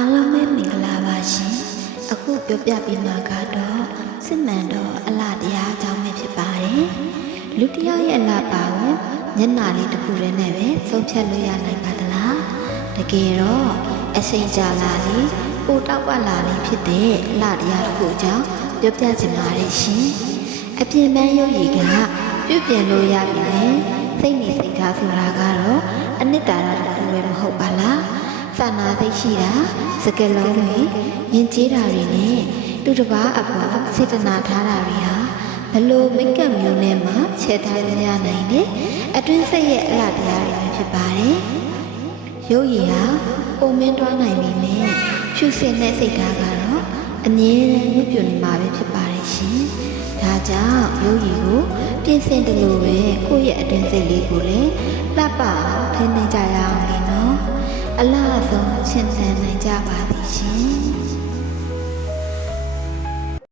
အားလုံးပဲမင်္ဂလာပါရှင်အခုပြောပြပေးမှာကတော့စစ်မှန်တော့အလားတရားအကြောင်းပဲဖြစ်ပါတယ်လူတစ်ယောက်ရဲ့အလားပါကိုမျက်နှာလေးတစ်ခုတည်းနဲ့ပဲသုံးဖြတ်လို့ရနိုင်ပါသလားတကယ်တော့အစိမ်းကြလာလေးပိုတောက်ပလာလေးဖြစ်တဲ့အလားတရားတစ်ခုအကြောင်းပြောပြချင်ပါတယ်ရှင်အပြင်ပန်းရုပ်ရည်ကပြုပြင်လို့ရပြီလေစိတ်နေစိတ်ထားဆိုတာကတော့အနှစ်သာရတစ်ခုပဲမဟုတ်ပါလားစာနာသိရှိတာစကလုံးတွေယဉ်ကျေးတာတွေနဲ့သူတစ်ပါးအပေါ်စေတနာထားတာတွေဟာဘလို့မိတ်ကပ်မျိုးနဲ့မှချဲထားလို့ရနိုင်တဲ့အတွင်းစိတ်ရဲ့အလားတရားတွေဖြစ်ပါတယ်ရုပ်ရည်ဟာပုံမင်းတွားနိုင်ပြီနဲ့ဖြူစင်တဲ့စိတ်ဓာတ်ကတော့အမြဲတမ်းမြပြနေမှာပဲဖြစ်ပါတယ်ရှင်ဒါကြောင့်ရုပ်ရည်ကိုပြင်ဆင်တယ်လို့ပဲကိုယ့်ရဲ့အတွင်းစိတ်လေးကိုလည်းလှပအောင်ထိန်းသိမ်းကြရအောင်လေနော်အလားဆုံးရှင်းသန်နိုင်ကြပါသည်ရှင်